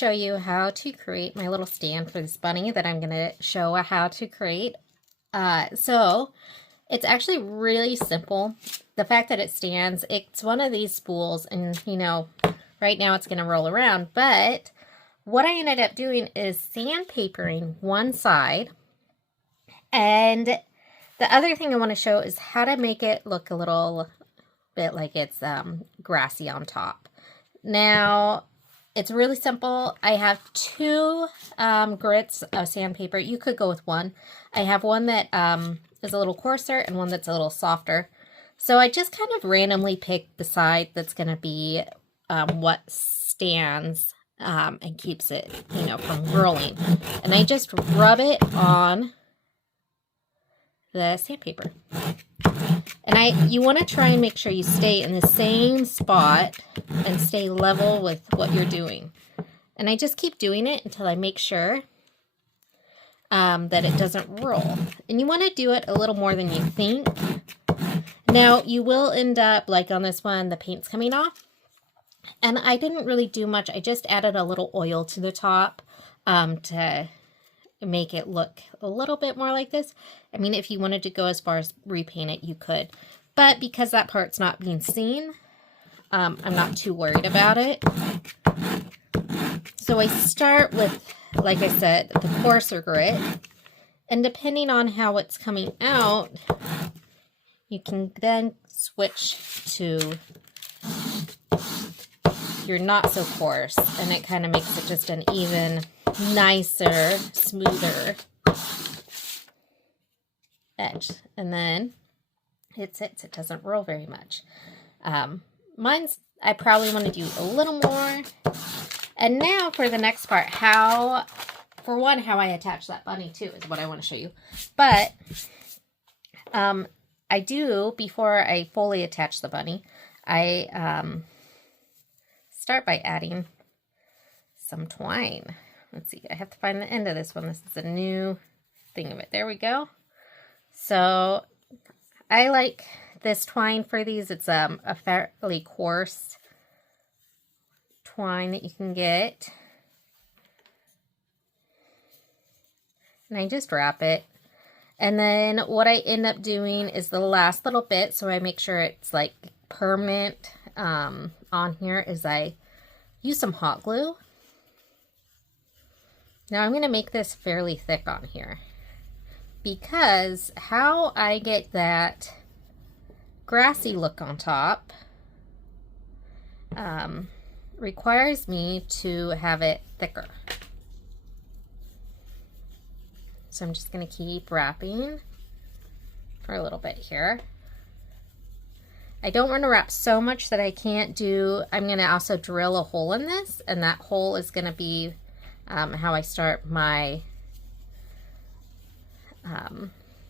show you how to create my little stand for this bunny that I'm going to show how to create. So it's actually really simple. The fact that it stands, it's one of these spools, and you know, right now it's going to roll around, but what I ended up doing is sandpapering one side, and the other thing I want to show is how to make it look a little bit like it's grassy on top. Now, it's really simple. I have two grits of sandpaper. You could go with one. I have one that is a little coarser and one that's a little softer. So I just kind of randomly picked the side that's going to be what stands and keeps it, you know, from rolling. And I just rub it on the sandpaper. And you want to try and make sure you stay in the same spot and stay level with what you're doing. And I just keep doing it until I make sure that it doesn't roll. And you want to do it a little more than you think. Now, you will end up, like on this one, the paint's coming off. And I didn't really do much. I just added a little oil to the top to make it look a little bit more like this. I mean, if you wanted to go as far as repaint it, you could. But because that part's not being seen, I'm not too worried about it. So I start with, like I said, the coarser grit. And depending on how it's coming out, you can then switch to your not so coarse. And it kind of makes it just an even nicer, smoother edge. And then it sits. It doesn't roll very much. I probably want to do a little more. And now for the next part, how I attach that bunny too is what I want to show you. But I do, before I fully attach the bunny, I start by adding some twine. Let's see, I have to find the end of this one. This is a new thing of it. There we go. So I like this twine for these. It's a fairly coarse twine that you can get. And I just wrap it. And then what I end up doing is the last little bit, so I make sure it's like permanent on here, is I use some hot glue. Now I'm going to make this fairly thick on here, because how I get that grassy look on top requires me to have it thicker. So I'm just going to keep wrapping for a little bit here. I don't want to wrap so much that I can't do, I'm going to also drill a hole in this, and that hole is going to be how I start my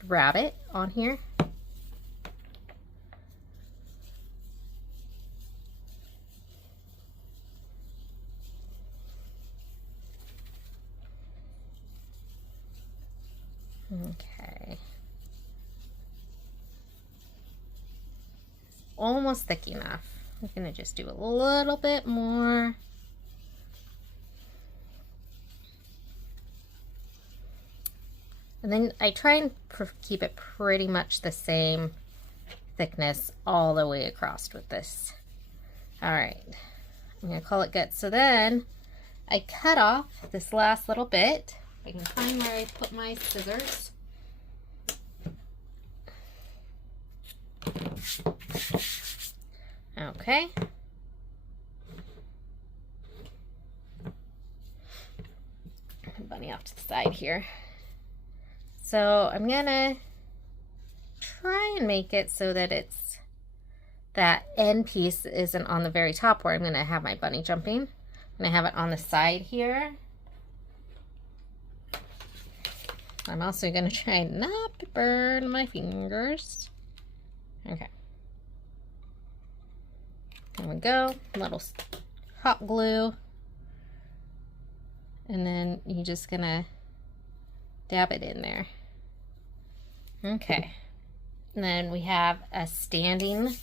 rabbit on here. Okay. It's almost thick enough. I'm going to just do a little bit more. And then I try and keep it pretty much the same thickness all the way across with this. All right, I'm gonna call it good. So then I cut off this last little bit. I can find where I put my scissors. Okay. Bunny off to the side here. So I'm gonna try and make it so that it's, that end piece isn't on the very top where I'm gonna have my bunny jumping. I'm gonna have it on the side here. I'm also gonna try not to burn my fingers. Okay. There we go. A little hot glue. And then you're just gonna dab it in there. Okay. And then we have a standing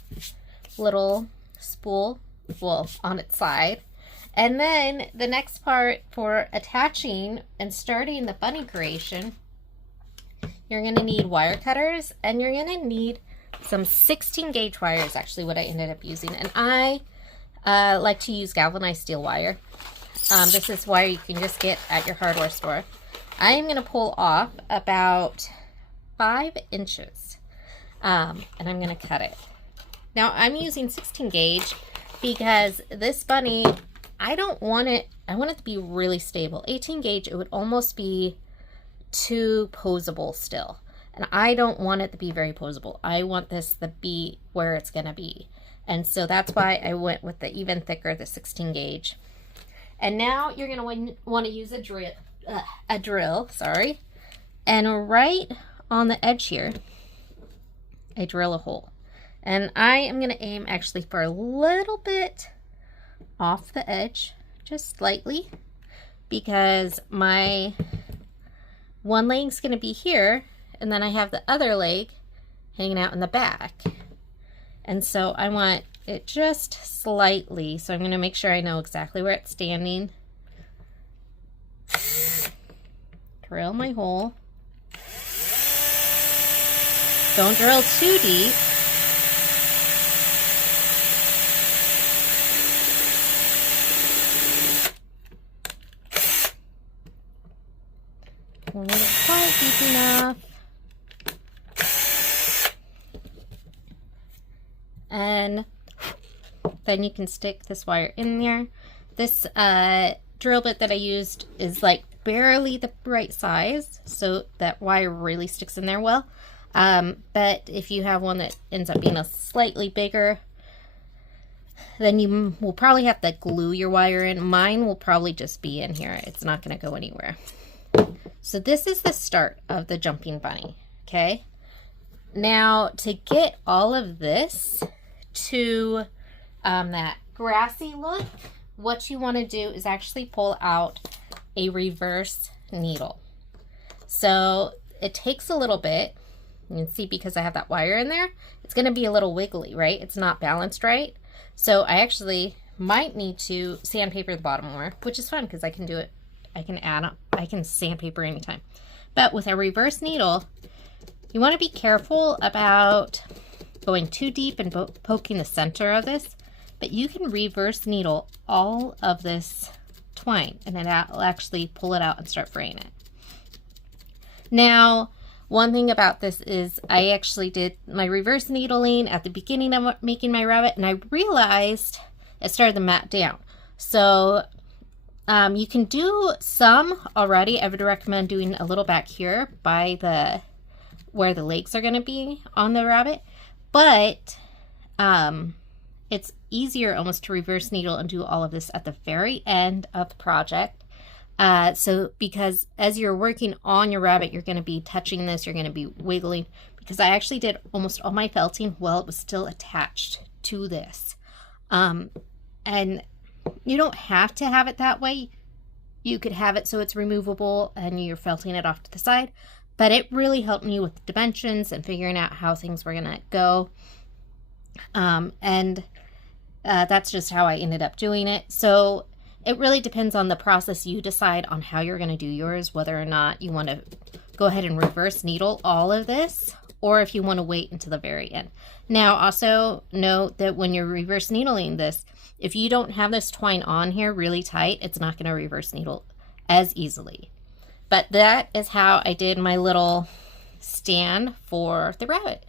little spool, well, on its side. And then the next part for attaching and starting the bunny creation, you're going to need wire cutters, and you're going to need some 16 gauge wire is actually what I ended up using. And I like to use galvanized steel wire. This is wire you can just get at your hardware store. I am going to pull off about 5 inches, and I'm going to cut it. Now I'm using 16 gauge because this bunny, I want it to be really stable. 18 gauge, it would almost be too posable still. And I don't want it to be very posable. I want this to be where it's going to be. And so that's why I went with the even thicker, the 16 gauge. And now you're going to want to use a drill, sorry. And right on the edge here, I drill a hole. And I am going to aim actually for a little bit off the edge, just slightly, because my one leg's going to be here, and then I have the other leg hanging out in the back. And so I want it just slightly, so I'm going to make sure I know exactly where it's standing. Drill my hole. Don't drill too deep. Hold it quite deep enough. And then you can stick this wire in there. This drill bit that I used is like barely the right size, so that wire really sticks in there well. But if you have one that ends up being a slightly bigger, then you will probably have to glue your wire in. Mine will probably just be in here. It's not going to go anywhere. So this is the start of the jumping bunny, okay? Now, to get all of this to that grassy look, what you want to do is actually pull out a reverse needle. So it takes a little bit. You can see because I have that wire in there, it's going to be a little wiggly, right? It's not balanced right. So I actually might need to sandpaper the bottom more, which is fun because I can do it. I can sandpaper anytime. But with a reverse needle, you want to be careful about going too deep and poking the center of this, but you can reverse needle all of this twine and then will actually pull it out and start fraying it. Now, one thing about this is I actually did my reverse needling at the beginning of making my rabbit, and I realized it started to mat down. So you can do some already. I would recommend doing a little back here by where the legs are going to be on the rabbit, but it's easier almost to reverse needle and do all of this at the very end of the project. So because as you're working on your rabbit, you're going to be touching this, you're going to be wiggling, because I actually did almost all my felting while it was still attached to this. And you don't have to have it that way. You could have it so it's removable and you're felting it off to the side, but it really helped me with the dimensions and figuring out how things were going to go. That's just how I ended up doing it. So it really depends on the process. You decide on how you're going to do yours, whether or not you want to go ahead and reverse needle all of this, or if you want to wait until the very end. Now, also note that when you're reverse needling this, if you don't have this twine on here really tight, it's not going to reverse needle as easily. But that is how I did my little stand for the rabbit.